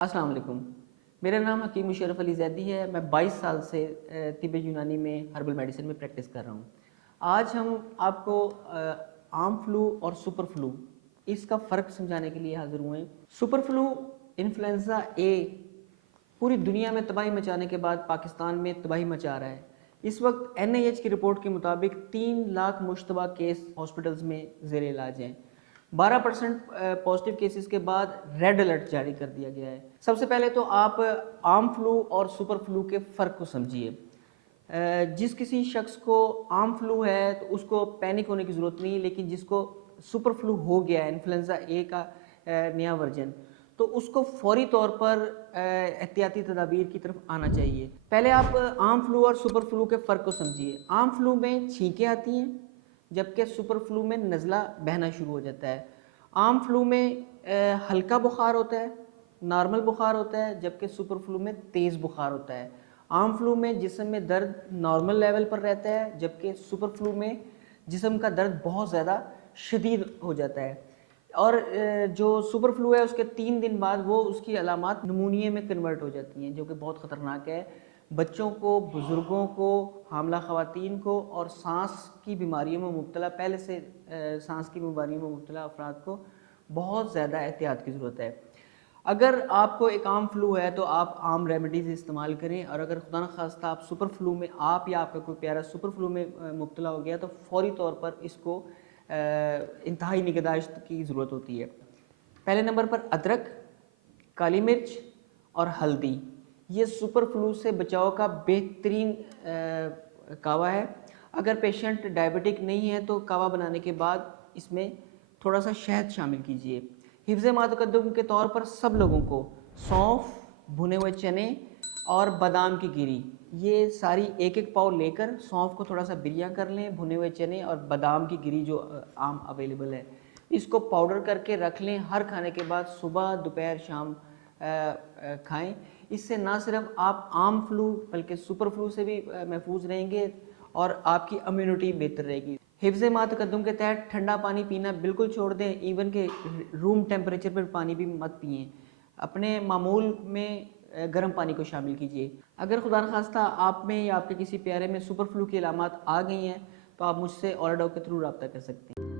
अस्सलाम वालेकुम। मेरा नाम हकीम मुशर्रफ अली ज़ैदी है। मैं 22 साल से तिब्ब यूनानी में हर्बल मेडिसिन में प्रैक्टिस कर रहा हूँ। आज हम आपको आम फ्लू और सुपर फ्लू इसका फ़र्क समझाने के लिए हाज़िर हुए हैं। सुपर फ्लू इन्फ्लुएंज़ा ए पूरी दुनिया में तबाही मचाने के बाद पाकिस्तान में तबाही मचा रहा है। इस वक्त NIH की रिपोर्ट के मुताबिक 3 लाख मुश्तबा केस हॉस्पिटल्स में ज़ेर इलाज हैं। 12% पॉजिटिव केसेस के बाद रेड अलर्ट जारी कर दिया गया है। सबसे पहले तो आप आम फ्लू और सुपर फ्लू के फ़र्क को समझिए। जिस किसी शख्स को आम फ्लू है तो उसको पैनिक होने की ज़रूरत नहीं, लेकिन जिसको सुपर फ्लू हो गया है, इन्फ्लुएंज़ा ए का नया वर्जन, तो उसको फौरी तौर पर एहतियाती तदाबीर की तरफ आना चाहिए। पहले आप आम फ्लू और सुपर फ्लू के फ़र्क को समझिए। आम फ्लू में छींकें आती हैं, जबकि सुपर फ्लू में नज़ला बहना शुरू हो जाता है। आम फ्लू में हल्का बुखार होता है, नॉर्मल बुखार होता है, जबकि सुपर फ्लू में तेज़ बुखार होता है। आम फ्लू में जिस्म में दर्द नॉर्मल लेवल पर रहता है, जबकि सुपर फ्लू में जिस्म का दर्द बहुत ज़्यादा शदीद हो जाता है। और जो सुपर फ्लू है उसके 3 दिन बाद वो उसकी अलामात नमूनिया में कन्वर्ट हो जाती हैं, जो कि बहुत ख़तरनाक है। बच्चों को, बुज़ुर्गों को, हामला ख़वातीन को और सांस की बीमारियों में मुब्तला, पहले से सांस की बीमारियों में मुब्तला अफराद को बहुत ज़्यादा एहतियात की ज़रूरत है। अगर आपको एक आम फ्लू है तो आप आम रेमेडीज़ इस्तेमाल करें, और अगर खुदा न खास्ता आप सुपर फ्लू में, आप या आपका कोई प्यारा सुपर फ्लू में मुब्तला हो गया, तो फौरी तौर पर इसको इंतहाई निगहदाश्त की ज़रूरत होती है। पहले नंबर पर अदरक, काली मिर्च और हल्दी, ये सुपर फ्लू से बचाव का बेहतरीन कावा है। अगर पेशेंट डायबिटिक नहीं है तो कावा बनाने के बाद इसमें थोड़ा सा शहद शामिल कीजिए। हिफ्ज़ मातकद्दुम के तौर पर सब लोगों को सौंफ, भुने हुए चने और बादाम की गिरी, ये सारी एक एक पाव लेकर सौंफ को थोड़ा सा बिरिया कर लें, भुने हुए चने और बादाम की गिरी जो आम अवेलेबल है, इसको पाउडर करके रख लें। हर खाने के बाद सुबह, दोपहर, शाम खाएं। इससे ना सिर्फ आप आम फ्लू बल्कि सुपर फ्लू से भी महफूज रहेंगे और आपकी इम्यूनिटी बेहतर रहेगी। हिफ्ज़ मातकद्दुम के तहत ठंडा पानी पीना बिल्कुल छोड़ दें, इवन के रूम टेम्परेचर पर पानी भी मत पिएं। अपने मामूल में गर्म पानी को शामिल कीजिए। अगर खुदा न खास्ता आप में या आपके किसी प्यारे में सुपर फ्लू की अलामात आ गई हैं तो आप मुझसे ऑर्डर के थ्रू रब्ता कर सकते हैं।